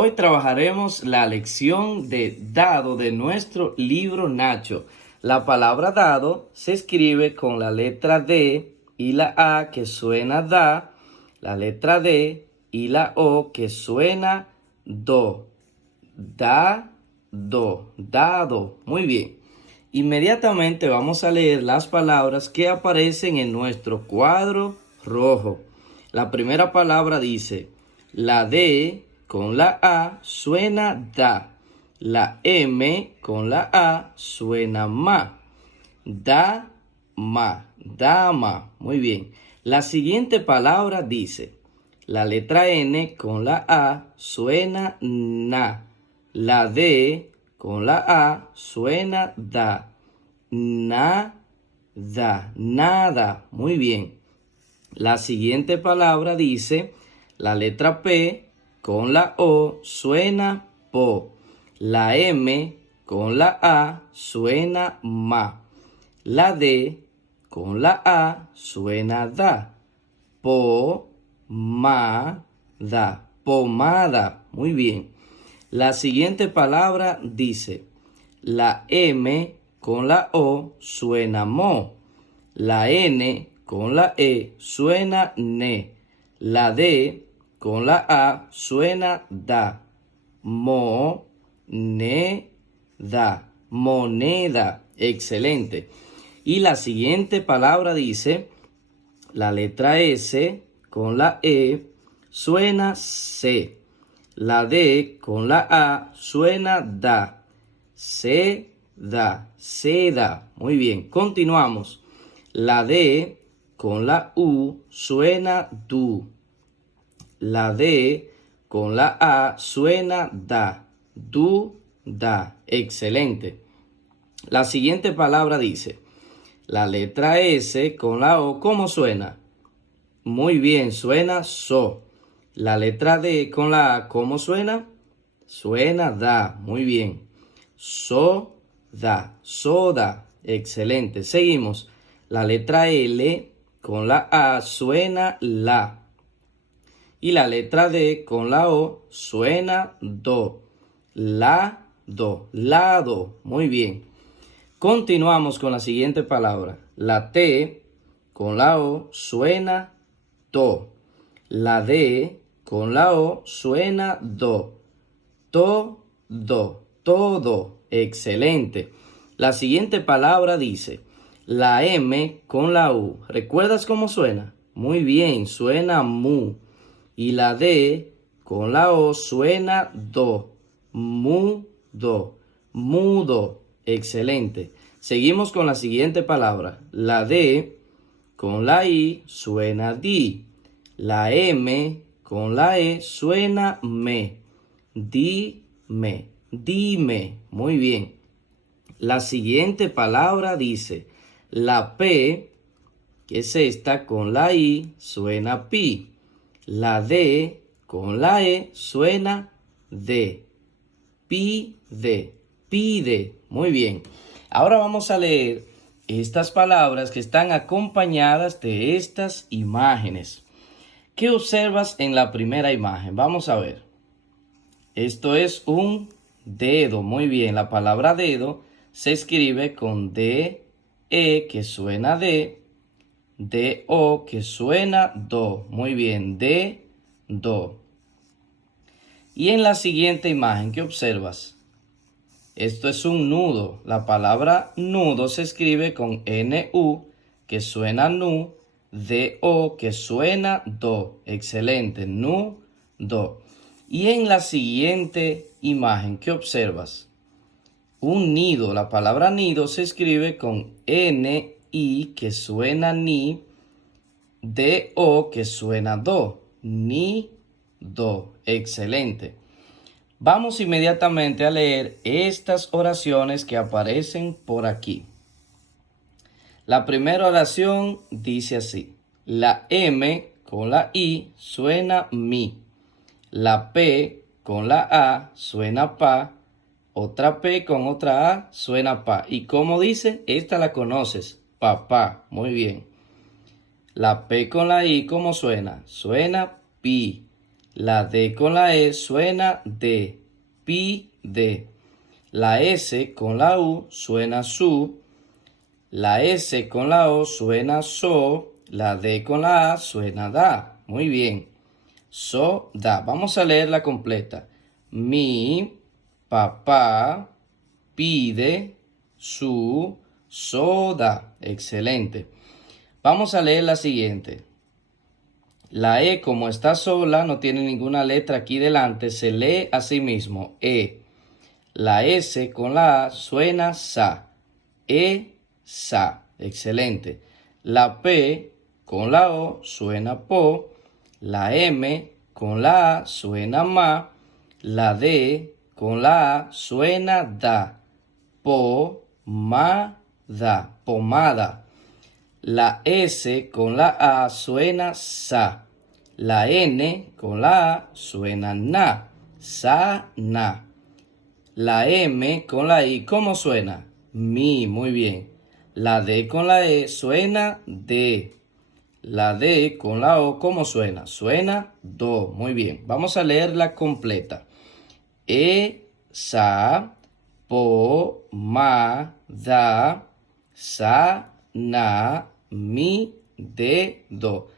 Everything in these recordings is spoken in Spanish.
Hoy trabajaremos la lección de dado de nuestro libro Nacho. La palabra dado se escribe con la letra D y la A que suena da, la letra D y la O que suena do. Da, do, dado. Muy bien. Inmediatamente vamos a leer las palabras que aparecen en nuestro cuadro rojo. La primera palabra dice, la D con la A suena da. La M con la A suena ma. Da, ma, dama. Muy bien. La siguiente palabra dice, la letra N con la A suena na. La D con la A suena da. Nada, nada. Muy bien. La siguiente palabra dice, la letra P con la O suena po. La M con la A suena ma. La D con la A suena da. Po, ma, da. Pomada. Muy bien. La siguiente palabra dice, la M con la O suena mo. La N con la E suena ne. La D con la A suena da. Mo, ne, da. Moneda. Excelente. Y la siguiente palabra dice, la letra S con la E suena se. La D con la A suena da. Se da, seda. Muy bien, continuamos. La D con la U suena du. La D con la A suena da. Du, da. Excelente. La siguiente palabra dice, la letra S con la O, ¿cómo suena? Muy bien, suena so. La letra D con la A, ¿cómo suena? Suena da. Muy bien. So, da. Soda. Excelente. Seguimos. La letra L con la A suena la. Y la letra D con la O suena do. La, do. Lado. Muy bien. Continuamos con la siguiente palabra. La T con la O suena to. La D con la O suena do. To, do, todo. Excelente. La siguiente palabra dice, la M con la U. ¿Recuerdas cómo suena? Muy bien, suena mu. Y la D con la O suena do. Mu, do. Mudo. Excelente. Seguimos con la siguiente palabra. La D con la I suena di. La M con la E suena me. Dime, dime. Muy bien. La siguiente palabra dice, la P, que es esta, con la I suena pi. La D con la E suena de. Pide, pide. Muy bien. Ahora vamos a leer estas palabras que están acompañadas de estas imágenes. ¿Qué observas en la primera imagen? Vamos a ver. Esto es un dedo. Muy bien. La palabra dedo se escribe con D, E que suena D, D, O que suena do. Muy bien. D, do. Y en la siguiente imagen, ¿qué observas? Esto es un nudo. La palabra nudo se escribe con N-U, que suena nu, D-O, que suena do. Excelente. Nu, do. Y en la siguiente imagen, ¿qué observas? Un nido. La palabra nido se escribe con N-I, que suena ni, D-O, que suena do. Ni, do. Excelente. Vamos inmediatamente a leer estas oraciones que aparecen por aquí. La primera oración dice así. La M con la I suena mi. La P con la A suena pa. Otra P con otra A suena pa. ¿Y cómo dice? Esta la conoces. Papá. Muy bien. La P con la I, ¿cómo suena? Suena pi. La D con la E suena de, pide. La S con la U suena su. La S con la O suena so. La D con la A suena da. Muy bien. So, da. Vamos a leerla completa. Mi papá pide su soda. Excelente. Vamos a leer la siguiente. La E, como está sola, no tiene ninguna letra aquí delante, se lee a sí mismo. E. La S con la A suena sa. Sa. Excelente. La P con la O suena po. La M con la A suena ma. La D con la A suena da. Pomada. La S con la A suena sa. La N con la A suena na. Sana. La M con la I, ¿cómo suena? Mi, muy bien. La D con la E suena de. La D con la O, ¿cómo suena? Suena do, muy bien. Vamos a leerla completa. Sa, po, ma, da, sa, na, mi, dedo.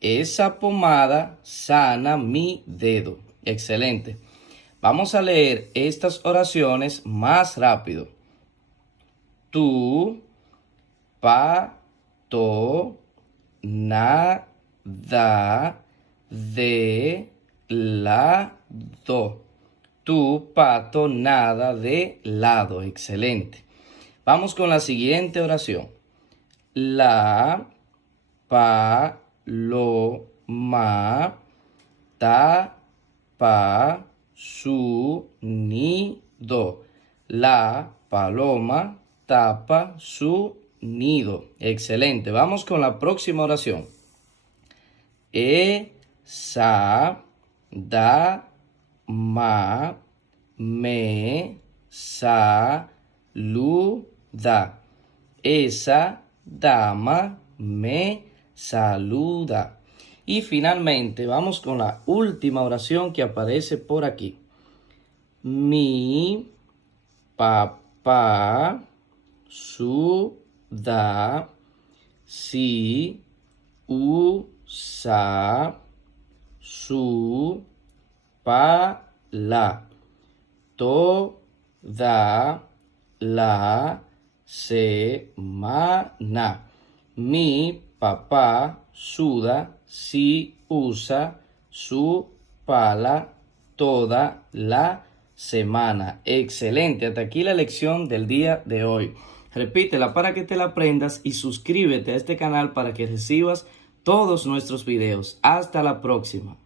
Esa pomada sana mi dedo. Excelente. Vamos a leer estas oraciones más rápido. Tu, pato, nada, de, lado. Tu, pato, nada, de, lado. Excelente. Vamos con la siguiente oración. La, paloma, tapa su nido. La paloma tapa su nido. Excelente. Vamos con la próxima oración. Esa dama me saluda. Esa dama me saluda. Y finalmente vamos con la última oración que aparece por aquí. Mi papá suda si usa su pala toda la semana. Mi papá suda si usa su pala toda la semana. Excelente. Hasta aquí la lección del día de hoy. Repítela para que te la aprendas y suscríbete a este canal para que recibas todos nuestros videos. Hasta la próxima.